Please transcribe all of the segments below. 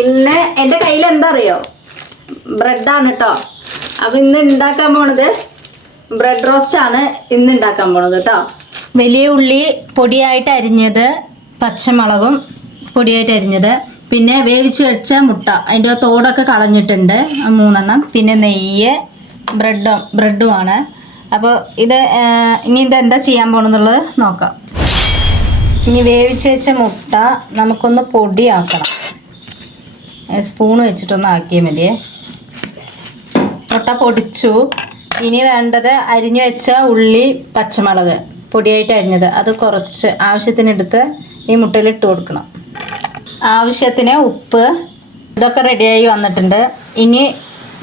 ഇന്ന് എൻ്റെ കയ്യിൽ എന്താ അറിയോ, ബ്രെഡാണ് കേട്ടോ. അപ്പം ഇന്ന് ഉണ്ടാക്കാൻ പോണത് ബ്രെഡ് റോസ്റ്റ് ആണ് ഇന്ന് ഉണ്ടാക്കാൻ പോണത് കേട്ടോ. വലിയ ഉള്ളി പൊടിയായിട്ട് അരിഞ്ഞത്, പച്ചമുളകും പൊടിയായിട്ട് അരിഞ്ഞത്, പിന്നെ വേവിച്ച് വെച്ച മുട്ട, അതിൻ്റെ തോടൊക്കെ കളഞ്ഞിട്ടുണ്ട് 3 പിന്നെ നെയ്യ്, ബ്രെഡുമാണ്. അപ്പോൾ ഇനി ഇതെന്താ ചെയ്യാൻ പോകണമെന്നുള്ളത് നോക്കാം. ഇനി വേവിച്ച് വെച്ച മുട്ട നമുക്കൊന്ന് പൊടിയാക്കണം. സ്പൂൺ വെച്ചിട്ടൊന്ന് ആക്കിയാൽ മതിയേ. മുട്ട പൊടിച്ചു. ഇനി വേണ്ടത് അരിഞ്ഞു വെച്ച ഉള്ളി, പച്ചമുളക് പൊടിയായിട്ട് അരിഞ്ഞത്, അത് കുറച്ച് ആവശ്യത്തിനെടുത്ത് ഈ മുട്ടയിൽ ഇട്ട് കൊടുക്കണം. ആവശ്യത്തിന് ഉപ്പ്. ഇതൊക്കെ റെഡിയായി വന്നിട്ടുണ്ട്. ഇനി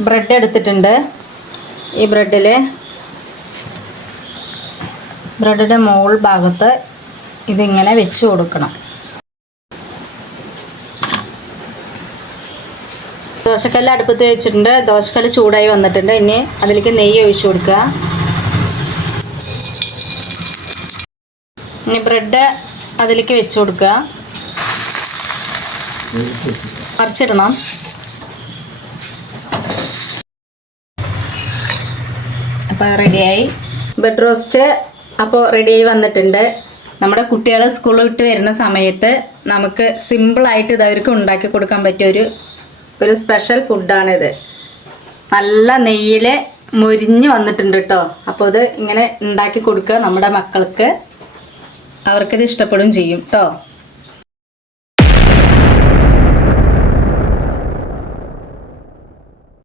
ബ്രെഡ് എടുത്തിട്ടുണ്ട്. ഈ ബ്രെഡിൻ്റെ മുകൾ ഭാഗത്ത് ഇതിങ്ങനെ വെച്ച് കൊടുക്കണം. ദോശക്കല്ല് അടുപ്പത്ത് വെച്ചിട്ടുണ്ട്. ദോശക്കല്ല് ചൂടായി വന്നിട്ടുണ്ട്. ഇനി അതിലേക്ക് നെയ്യ് ഒഴിച്ചു കൊടുക്കുക. ഇനി ബ്രെഡ് അതിലേക്ക് വെച്ച് കൊടുക്കുക. മറിച്ചിടണം. അപ്പോൾ റെഡിയായി ബ്രെഡ് റോസ്റ്റ്. അപ്പോൾ റെഡിയായി വന്നിട്ടുണ്ട്. നമ്മുടെ കുട്ടികൾ സ്കൂളിൽ വിട്ട് വരുന്ന സമയത്ത് നമുക്ക് സിമ്പിളായിട്ട് ഇതവർക്ക് ഉണ്ടാക്കി കൊടുക്കാൻ പറ്റിയ ഒരു സ്പെഷ്യൽ ഫുഡാണിത്. നല്ല നെയ്യിൽ മൊരിഞ്ഞ് വന്നിട്ടുണ്ട് കേട്ടോ. അപ്പോൾ ഇത് ഇങ്ങനെ ഉണ്ടാക്കി കൊടുക്കുക നമ്മുടെ മക്കൾക്ക്. അവർക്കിത് ഇഷ്ടപ്പെടുകയും ചെയ്യും കേട്ടോ.